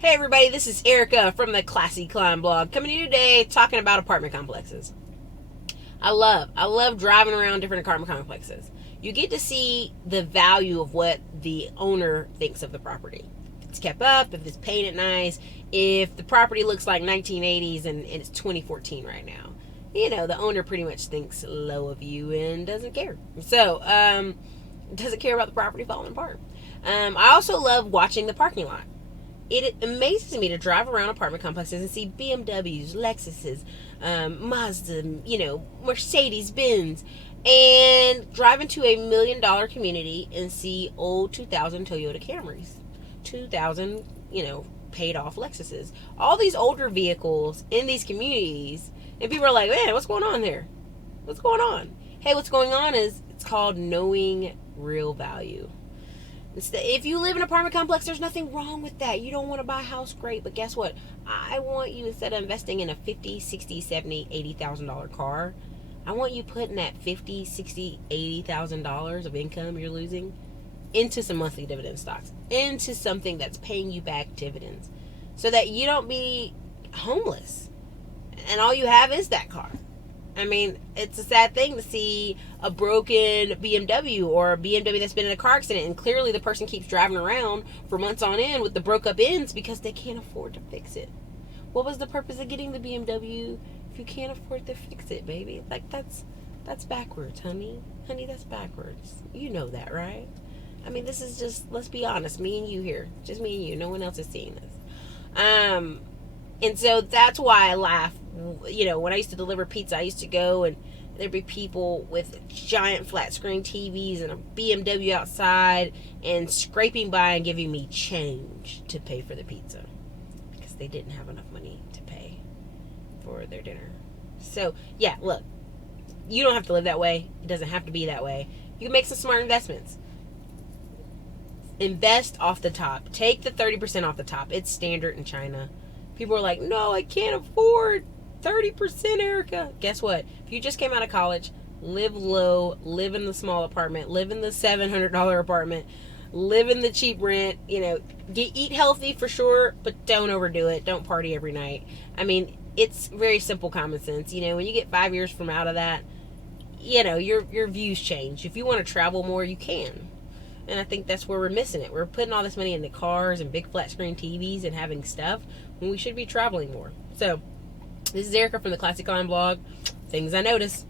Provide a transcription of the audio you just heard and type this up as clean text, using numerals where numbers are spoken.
Hey everybody, this is Erica from the Classy Climb blog, coming to you today talking about apartment complexes. I love driving around different apartment complexes. You get to see the value of what the owner thinks of the property. If it's kept up, if it's painted nice, if the property looks like 1980s and it's 2014 right now. You know, the owner pretty much thinks low of you and doesn't care. So, doesn't care about the property falling apart. I also love watching the parking lot. It amazes me to drive around apartment complexes and see BMWs, Lexuses, Mazda, Mercedes Benz, and drive into a $1 million community and see old 2000 Toyota Camrys, 2000, paid off Lexuses. All these older vehicles in these communities, and people are like, man, what's going on there? What's going on? Hey, what's going on is it's called knowing real value. If you live in an apartment complex, there's nothing wrong with that. You don't want to buy a house, great, but guess what? I want you, instead of investing in a $50, $60, $70, $80,000 car, I want you putting that $50, $60, $80,000 of income you're losing into some monthly dividend stocks, into something that's paying you back dividends, so that you don't be homeless and all you have is that car. I mean, it's a sad thing to see a broken BMW or a BMW that's been in a car accident, and clearly the person keeps driving around for months on end with the broke up ends because they can't afford to fix it. What was the purpose of getting the BMW if you can't afford to fix it, baby? Like, that's backwards, honey. Honey, that's backwards. You know that, right? I mean, this is just, let's be honest, me and you here. Just me and you. No one else is seeing this. And so that's why I laugh. When I used to deliver pizza, I used to go and there'd be people with giant flat screen TVs and a BMW outside and scraping by and giving me change to pay for the pizza because they didn't have enough money to pay for their dinner. So, yeah, look, you don't have to live that way. It doesn't have to be that way. You can make some smart investments. Invest off the top. Take the 30% off the top. It's standard in China. People are like, no, I can't afford 30%, Erica. Guess what? If you just came out of college, live low, live in the small apartment, live in the $700 apartment, live in the cheap rent, eat healthy for sure, but don't overdo it. Don't party every night. I mean, it's very simple common sense. When you get 5 years from out of that, your views change. If you want to travel more, you can. And I think that's where we're missing it. We're putting all this money into cars and big flat screen TVs and having stuff when we should be traveling more. So, this is Erica from the Classy Climb blog. Things I notice.